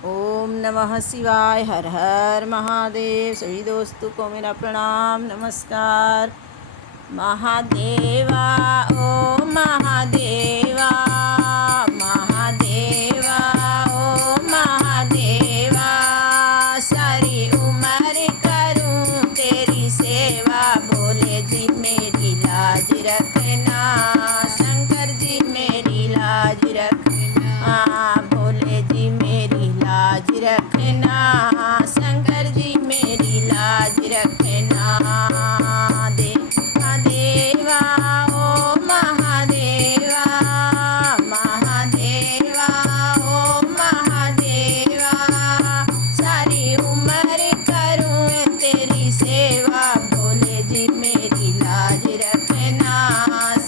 ओम नमः शिवाय। हर हर महादेव। सभी दोस्तों को मेरा प्रणाम नमस्कार। महादेवा ओ महादेवा, महादेवा ओ महादेवा, सारी उम्र करूं तेरी सेवा, बोले जी मेरी लाज रखना, शंकर जी मेरी लाज रखना, भोले जी मेरी लाज रखना, शंकर जी मेरी लाज रखना। महादेवा ओ महादेवा, महादेवा ओ महादेवा, सारी उम्र करूं तेरी सेवा, भोले जी मेरी लाज रखना,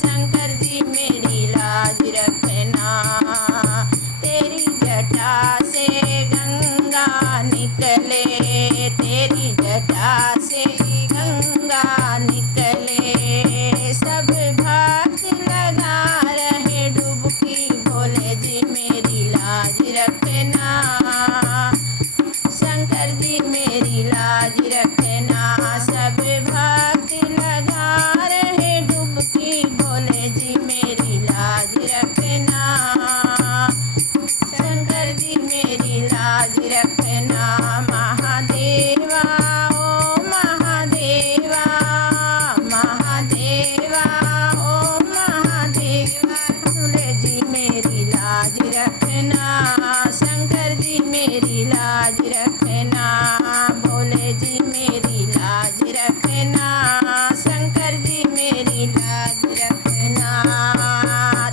शंकर जी मेरी लाज रखना। तेरी जटा से गंगा निकले, तेरी जटा से गंगा निकले, सब भक्त लगा रहे डुबकी, भोले जी मेरी लाज रखना, शंकर जी मेरी लाज रखना। सब भक्त लगा रहे डुबकी, भोले जी मेरी लाज रखना, शंकर जी मेरी लाज रखना। महादेवा ओ महादेवा, महादेवा ओ महादेवा, भोले जी मेरी लाज रखना, शंकर जी मेरी लाज रखना, भोले जी मेरी लाज रखना, शंकर जी मेरी लाज रखना।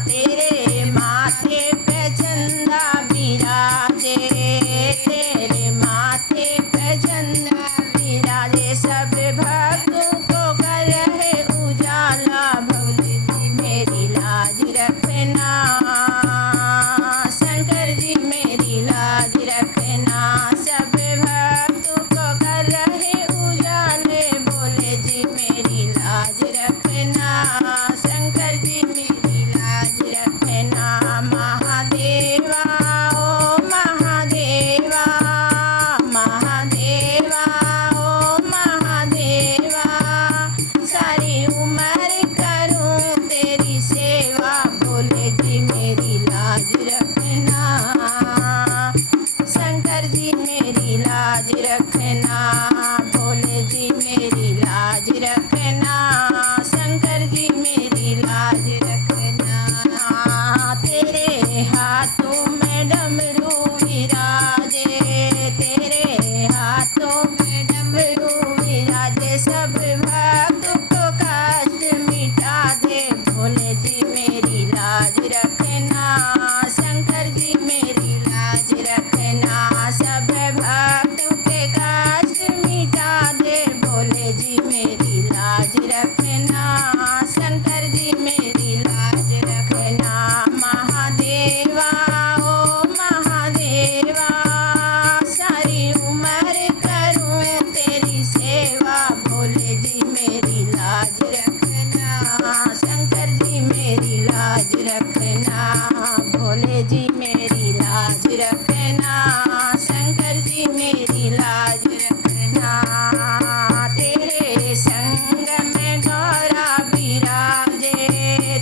तेरे माथे पे चंदा विराजे, तेरे माथे पे चंदा विराजे, सब भक्तों को कर रहे उजाला, भोले जी मेरी लाज रखना, शंकर जी मेरी लाज रखना। सब भक्तों को कर रहे उजाले, भोले जी मेरी लाज रखना, शंकर जी मेरी लाज रखना। महादेवा ओ महादेवा, महादेवा ओ महादेवा, सारी उम्र करूं तेरी सेवा, भोले जी मेरी लाज रखना, शंकर जी मेरी लाज रखना, भोले जी मेरी लाज रखना, शंकर जी मेरी लाज रखना। तेरे हाथों में डमरू विराजे, तेरे हाथों में डमरू विराजे, सब भक्तों को कष्ट मिटा दे, भोले जी मेरी लाज रखना, शंकर जी मेरी लाज रखना। सब भक्तों के कष्ट मिटा दे, भोले जी मेरी लाज रखना, शंकर जी मेरी लाज रखना। महादेवा ओ महादेवा, सारी उम्र करूं तेरी सेवा, भोले जी मेरी लाज रखना, शंकर जी मेरी लाज रखना, भोले जी मेरी लाज रखना, शंकर जी मेरी लाज रखना। तेरे संग में गौरा विराजे,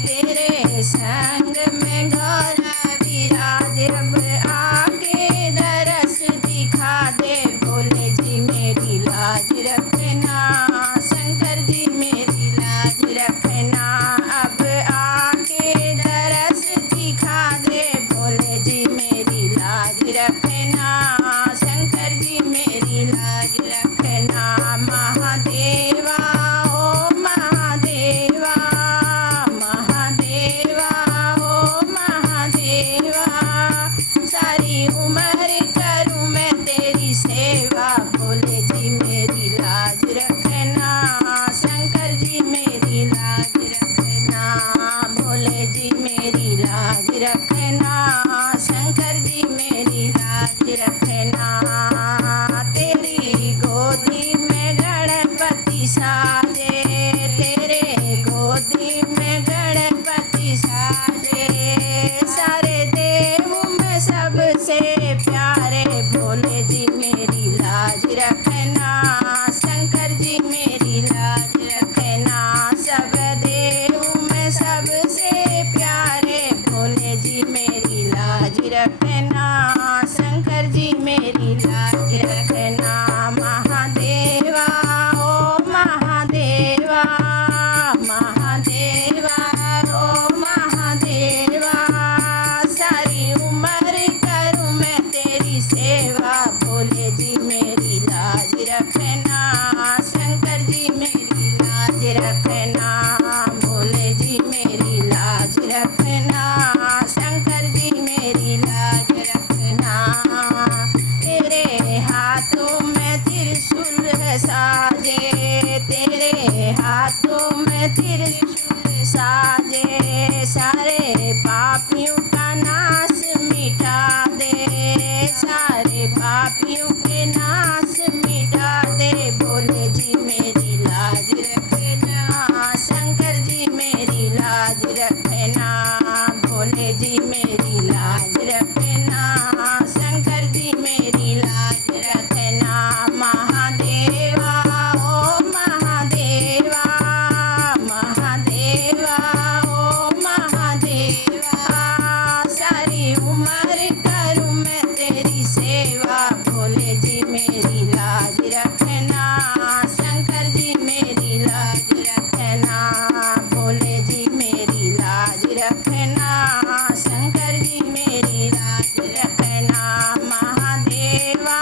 तेरे संग में गौरा विराजे, अब आके दरस दिखा दे, भोले जी मेरी लाज रखना, शंकर जी मेरी लाज रखना। अब आके दरस दिखा दे, भोले जी मेरी लाज रखना, शंकर जी मेरी लाज रखना। महादेवा ओ महादेवा, महादेवा ओ महादेवा, सारी उम्र करूं मैं तेरी सेवा, भोले जी मेरी लाज रखना, शंकर जी मेरी लाज रखना, भोले जी मेरी लाज रखना, शंकर जी मेरी लाज रखना। तेरी गोदी में गणपति साजे, तेरे गोदी में गणपति साजे, सारे देव में सबसे रखना, शंकर जी मेरी लाज रखना। महादेवा ओ महादेवा, महादेवा ओ महादेवा, सारी उम्र करूँ मैं तेरी सेवा, भोले जी मेरी लाज रखना, शंकर जी मेरी लाज रखना, भोले जी मेरी लाज रखना, शंकर जी मेरी लाज रखना। तेरे हाथों में त्रिशूल साजे, तेरे हाथों में त्रिशूल साजे, सारे पापियों का नाश मिटा दे, सारे पापियों के नाश मिटा दे, भोले जी मेरी लाज रखना, शंकर जी मेरी लाज रखना, भोले जी मेरी लाज रखना, शंकर जी मेरी लाज रखना। महादेवा ओ महादेवा, महादेवा ओ महादेवा, सारी उम्र करूँ मैं तेरी सेवा, भोले जी मेरी लाज रखना, शंकर जी मेरी लाज रखना, भोले जी मेरी लाज रखना, शंकर जी मेरी लाज रखना। महादेवा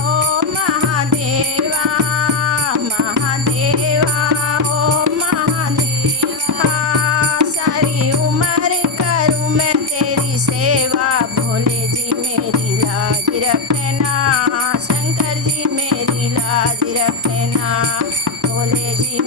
ओ महादेवा, महादेवा ओ महादेवा, सारी उम्र करूँ मैं तेरी सेवा, भोले जी मेरी लाज रखना, शंकर जी मेरी लाज रखना, भोले जी